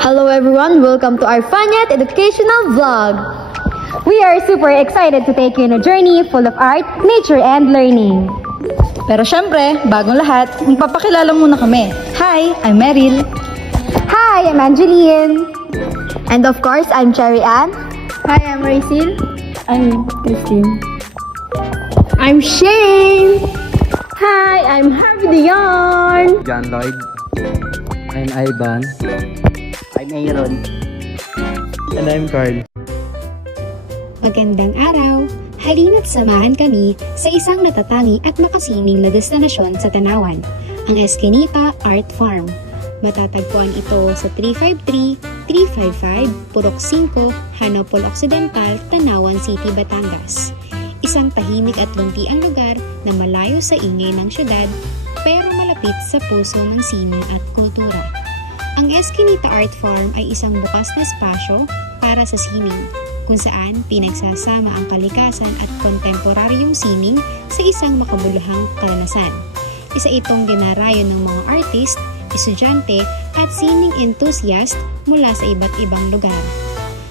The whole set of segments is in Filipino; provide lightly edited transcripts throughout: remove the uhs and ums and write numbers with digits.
Hello everyone, welcome to our fun yet educational vlog. We are super excited to take you on a journey full of art, nature, and learning. Pero syempre, bagong lahat, magpapakilala muna kami. Hi, I'm Meryl. Hi, I'm Angeline. And of course, I'm Cherry Ann. Hi, I'm Racel. I'm Christine. I'm Shane. Hi, I'm Harvey Dion. John Lloyd. I'm Ivan. I'm Aaron. And I'm Carl. Magandang araw! Halina't samahan kami sa isang natatangi at makasining na destinasyon sa Tanawan, ang Eskinita Art Farm. Matatagpuan ito sa 353-355 Purok 5, Hanopol Occidental, Tanawan City, Batangas. Isang tahimik at luntiang lugar na malayo sa ingay ng syudad pero malapit sa puso ng sining at kultura. Ang Eskinita Art Farm ay isang bukas na espasyo para sa sining, kung saan pinagsasama ang kalikasan at kontemporaryong sining sa isang makabuluhang karanasan. Isa itong dinarayo ng mga artist, estudyante at sining enthusiast mula sa iba't ibang lugar.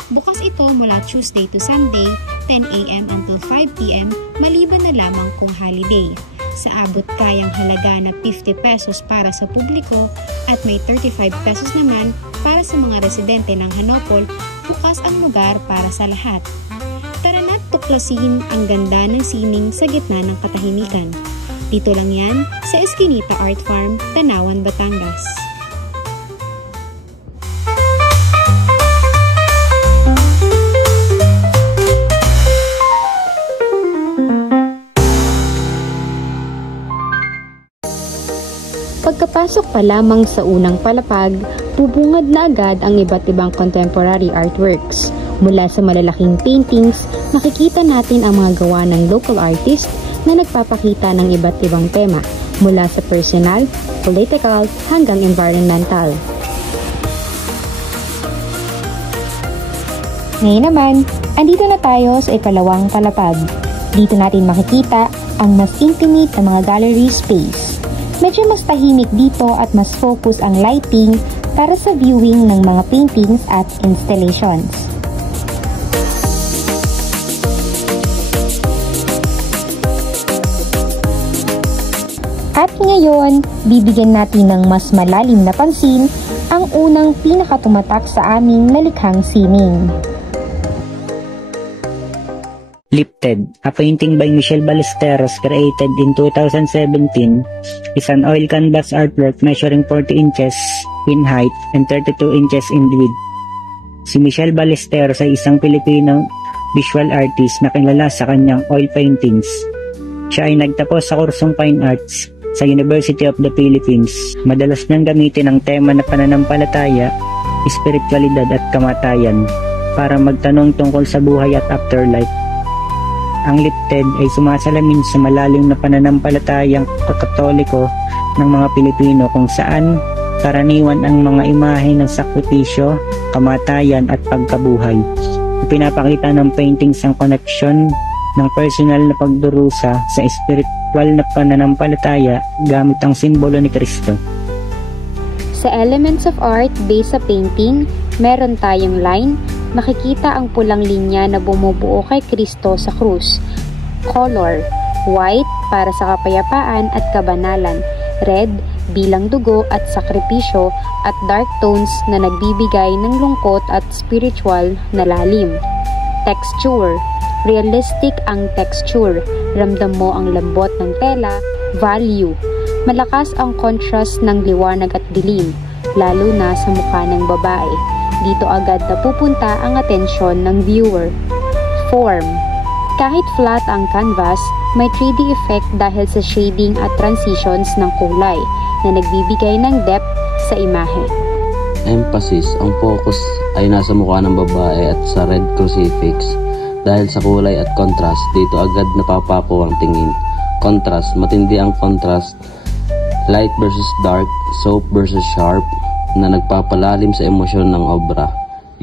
Bukas ito mula Tuesday to Sunday, 10 a.m. until 5 p.m. maliban na lamang kung holiday. Sa abot kayang halaga na 50 pesos para sa publiko at may 35 pesos naman para sa mga residente ng Hanopol, bukas ang lugar para sa lahat. Tara na't tuklasin ang ganda ng sining sa gitna ng katahimikan. Dito lang yan sa Eskinita Art Farm, Tanawan, Batangas. Pagkapasok pa lamang sa unang palapag, bubungad na agad ang iba't ibang contemporary artworks. Mula sa malalaking paintings, makikita natin ang mga gawa ng local artist na nagpapakita ng iba't ibang tema, mula sa personal, political, hanggang environmental. Ngayon naman, andito na tayo sa ikalawang palapag. Dito natin makikita ang mas intimate na mga gallery space. Medyo mas tahimik dito at mas focus ang lighting para sa viewing ng mga paintings at installations. At ngayon, bibigyan natin ng mas malalim na pansin ang unang pinakatumatak sa aming nalikhang sining. Lifted, a painting by Michelle Ballesteros created in 2017, is an oil canvas artwork measuring 40 inches in height and 32 inches in width. Si Michelle Ballesteros ay isang Pilipino visual artist na kilala sa kanyang oil paintings. Siya ay nagtapos sa kursong Fine Arts sa University of the Philippines. Madalas niyang gamitin ang tema na pananampalataya, espiritualidad at kamatayan para magtanong tungkol sa buhay at afterlife. Ang Lifted ay sumasalamin sa malalim na pananampalatayang katoliko ng mga Pilipino kung saan karaniwan ang mga imahe ng sakripisyo, kamatayan at pagkabuhay. Ipinapakita ng paintings ang koneksyon ng personal na pagdurusa sa espiritual na pananampalataya gamit ang simbolo ni Kristo. Sa elements of art based sa painting, meron tayong line. Makikita ang pulang linya na bumubuo kay Kristo sa krus. Color. white para sa kapayapaan at kabanalan, red bilang dugo at sakripisyo, at dark tones na nagbibigay ng lungkot at spiritual na lalim. Texture. Realistic ang texture. Ramdam mo ang lambot ng tela. Value. Malakas ang contrast ng liwanag at dilim, lalo na sa mukha ng babae. Dito agad napupunta ang atensyon ng viewer. Form. Kahit flat ang canvas, may 3D effect dahil sa shading at transitions ng kulay na nagbibigay ng depth sa imahe. Emphasis. Ang focus ay nasa mukha ng babae at sa red crucifix. Dahil sa kulay at contrast, dito agad napapako ang tingin. Contrast. Matindi ang contrast. Light versus dark, soft versus sharp, na nagpapalalim sa emosyon ng obra.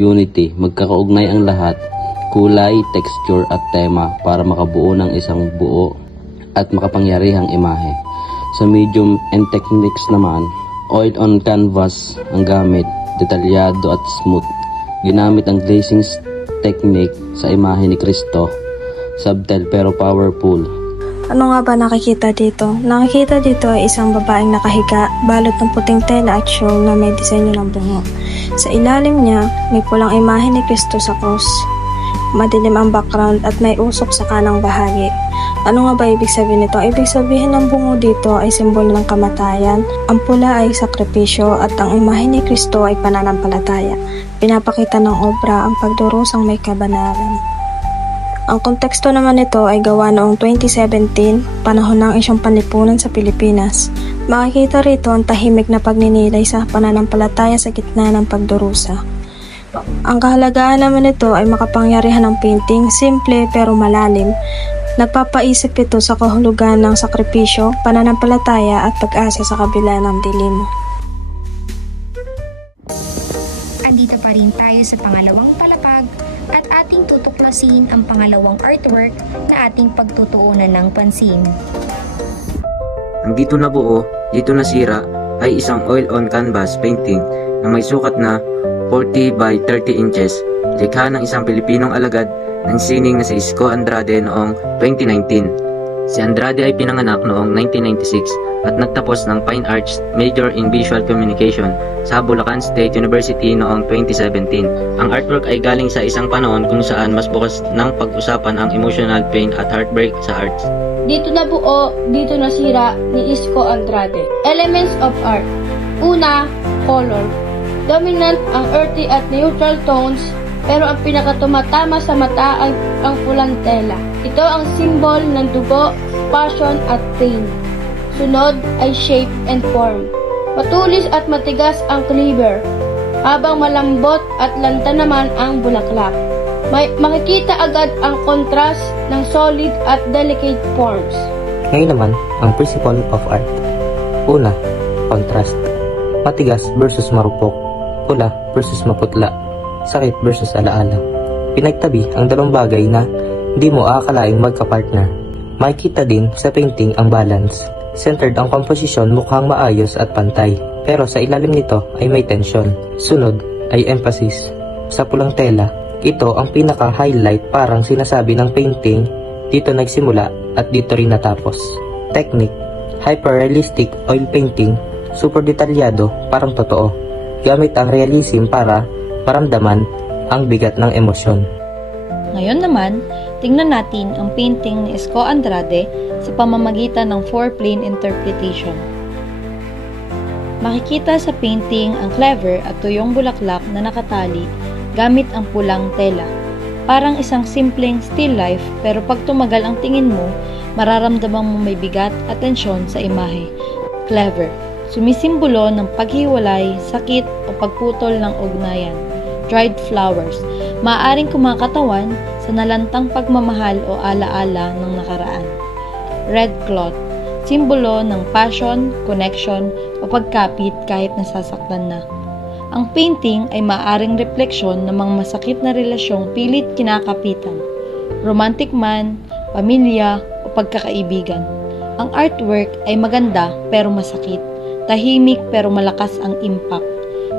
Unity. Magkakaugnay ang lahat. Kulay, texture at tema para makabuo ng isang buo at makapangyarihang imahe. Sa medium and techniques naman, oil on canvas ang gamit, detalyado at smooth. Ginamit ang glazing technique sa imahe ni Cristo. Subtle pero powerful. Ano nga ba nakikita dito? Nakikita dito ay isang babaeng nakahiga, balot ng puting tela at shawl na may disenyo ng bungo. Sa ilalim niya, may pulang imahe ni Cristo sa cross. Madilim ang background at may usok sa kanang bahagi. Ano nga ba ibig sabihin nito? Ibig sabihin ng bungo dito ay simbolo ng kamatayan, ang pula ay sakripisyo at ang imahe ni Kristo ay pananampalataya. Pinapakita ng obra ang pagdurusang may kabanalan. Ang konteksto naman nito ay gawa noong 2017, panahon ng isyong panlipunan sa Pilipinas. Makikita rito ang tahimik na pagninilay sa pananampalataya sa gitna ng pagdurusa. Ang kahalagahan naman nito ay makapangyarihan ng painting, simple pero malalim. Nagpapaisip ito sa kahulugan ng sakripisyo, pananampalataya at pag-asa sa kabila ng dilim. Andito pa rin tayo sa pangalawang palapag at ating tutuklasin ang pangalawang artwork na ating pagtutuunan ng pansin. Ang dito na buo, dito na sira ay isang oil on canvas painting na may sukat na 40 by 30 inches, likha ng isang Pilipinong alagad ng sining na si Isko Andrade noong 2019. Si Andrade ay pinanganak noong 1996 at nagtapos ng Fine Arts Major in Visual Communication sa Bulacan State University noong 2017. Ang artwork ay galing sa isang panahon kung saan mas bukas ng pag-usapan ang emotional pain at heartbreak sa arts. Dito na buo, dito na sira ni Isko Andrade. Elements of art. Una, color. Dominant ang earthy at neutral tones, pero ang pinakatumatama sa mata ay ang pulang tela. Ito ang symbol ng dugo, passion at pain. Sunod ay shape and form. Matulis at matigas ang cleaver, habang malambot at lanta naman ang bulaklak. Makikita agad ang contrast ng solid at delicate forms. Ngayon naman, ang principle of art. Una, contrast. Matigas versus marupok. Pula versus maputla, sakit versus alaala. Pinagtabi ang dalawang bagay na hindi mo aakalaing magka-partner. Makikita din sa painting ang balance. Centered ang composition, mukhang maayos at pantay. Pero sa ilalim nito ay may tension. Sunod ay emphasis. Sa pulang tela, ito ang pinaka-highlight, parang sinasabi ng painting, dito nagsimula at dito rin natapos. Technique, hyper-realistic oil painting, super detalyado, parang totoo. Gamit ang realism para maramdaman ang bigat ng emosyon. Ngayon naman, tingnan natin ang painting ni Isko Andrade sa pamamagitan ng 4-plane interpretation. Makikita sa painting ang clever at tuyong bulaklak na nakatali gamit ang pulang tela. Parang isang simpleng still life, pero pag tumagal ang tingin mo, mararamdaman mo may bigat at tensyon sa imahe. Clever. Sumisimbolo ng paghiwalay, sakit o pagputol ng ugnayan. Dried flowers, maaaring kumakatawan sa nalantang pagmamahal o alaala ng nakaraan. Red cloth, simbolo ng passion, connection o pagkapit kahit nasasaktan na. Ang painting ay maaaring refleksyon ng mga masakit na relasyong pilit kinakapitan. Romantic man, pamilya o pagkakaibigan. Ang artwork ay maganda pero masakit. Tahimik pero malakas ang impact.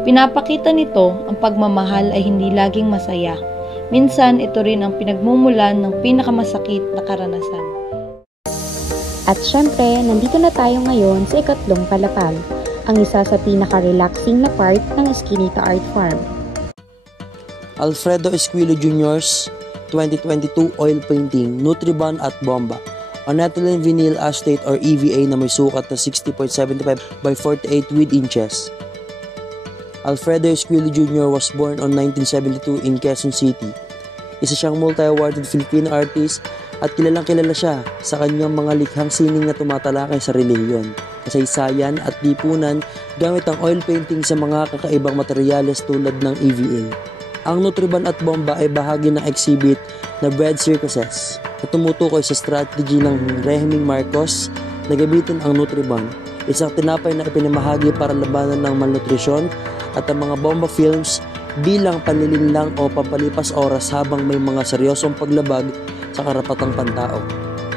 Pinapakita nito ang pagmamahal ay hindi laging masaya. Minsan ito rin ang pinagmumulan ng pinakamasakit na karanasan. At syempre, nandito na tayo ngayon sa ikatlong palapag, ang isa sa pinaka-relaxing na part ng Eskinita Art Farm. Alfredo Esquilo Jr.'s 2022 oil painting, Nutribon at Bomba, on ethylene vinyl acetate or EVA na may sukat na 60.75 by 48 with inches. Alfredo Esquilo Jr. was born on 1972 in Quezon City. Isa siyang multi-awarded Filipino artist at kilalang kilala siya sa kanyang mga likhang sining na tumatalakay sa relihiyon, kasaysayan at lipunan gamit ang oil painting sa mga kakaibang materyales tulad ng EVA. Ang Nutribon at Bomba ay bahagi ng exhibit na Bread Circuses na tumutukoy sa strategy ng Rehimeng Marcos na gamitin ang Nutribon, isang tinapay na ipinamahagi para labanan ng malnutrisyon, at ang mga Bomba films bilang panlilinlang o pampalipas oras habang may mga seryosong paglabag sa karapatang pantao.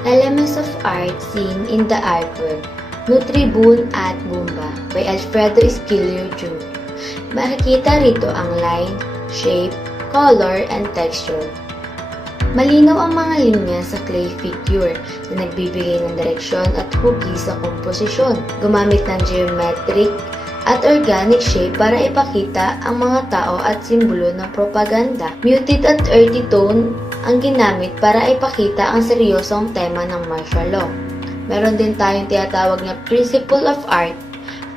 Elements of art seen in the artwork, Nutribon at Bomba by Alfredo Esquilo Jr. Makikita rito ang line, shape, color, and texture. Malinaw ang mga linya sa clay figure na nagbibigay ng direksyon at hugis sa komposisyon. Gumamit ng geometric at organic shape para ipakita ang mga tao at simbolo ng propaganda. Muted at earthy tone ang ginamit para ipakita ang seryosong tema ng martial law. Meron din tayong tinatawag na principle of art.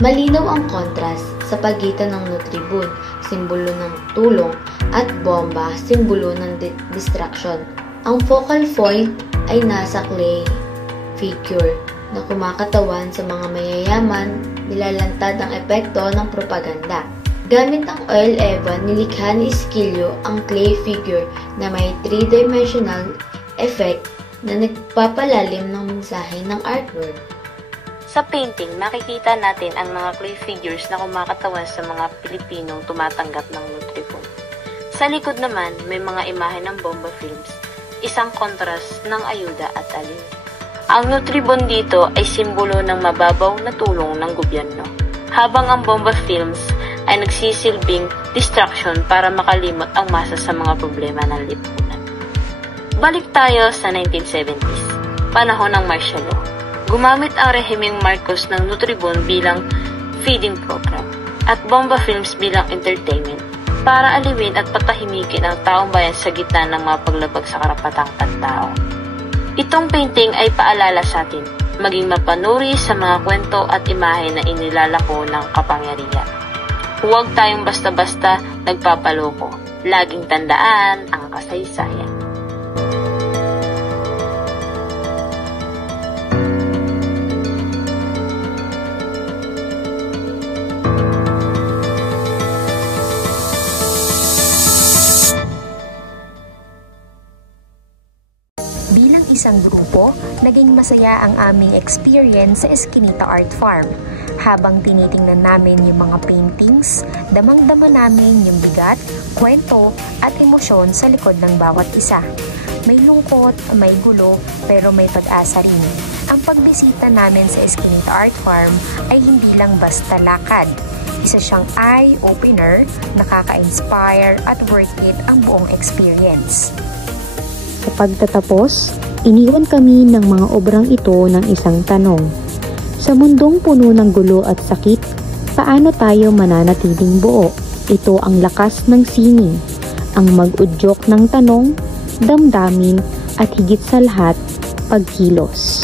Malinaw ang contrast sa pagitan ng Nutribon, simbolo ng tulong, at Bomba, simbolo ng distraction. Ang focal point ay nasa clay figure na kumakatawan sa mga mayayaman, nilalantad ang epekto ng propaganda. Gamit ang oil evan, nilikha ni Esquilo ang clay figure na may 3-dimensional effect na nagpapalalim ng mensahe ng artwork. Sa painting, makikita natin ang mga clay figures na kumakatawan sa mga Pilipinong tumatanggap ng Nutribon. Sa likod naman, may mga imahe ng Bomba films, isang kontrast ng ayuda at alin. Ang Nutribon dito ay simbolo ng mababaw na tulong ng gobyerno, habang ang Bomba films ay nagsisilbing distraction para makalimot ang masa sa mga problema ng lipunan. Balik tayo sa 1970s, panahon ng martial law. Gumamit ang Rehimeng Marcos ng Nutribon bilang feeding program at Bomba films bilang entertainment para aliwin at patahimikin ang taong bayan sa gitna ng mga paglabag sa karapatang pantao. Itong painting ay paalala sa atin, maging mapanuri sa mga kwento at imahe na inilalako ng kapangyarihan. Huwag tayong basta-basta nagpapaloko. Laging tandaan ang kasaysayan. Isang grupo, naging masaya ang aming experience sa Eskinita Art Farm. Habang tinitingnan namin yung mga paintings, damang-dama namin yung bigat, kwento at emosyon sa likod ng bawat isa. May lungkot, may gulo, pero may pag-asa rin. Ang pagbisita namin sa Eskinita Art Farm ay hindi lang basta lakad. Isa siyang eye-opener, nakaka-inspire at worth it ang buong experience. Sa pagtatapos, iniwan kami ng mga obrang ito ng isang tanong. Sa mundong puno ng gulo at sakit, paano tayo mananatiling buo? Ito ang lakas ng sining, ang mag-udyok ng tanong, damdamin at higit sa lahat, pagkilos.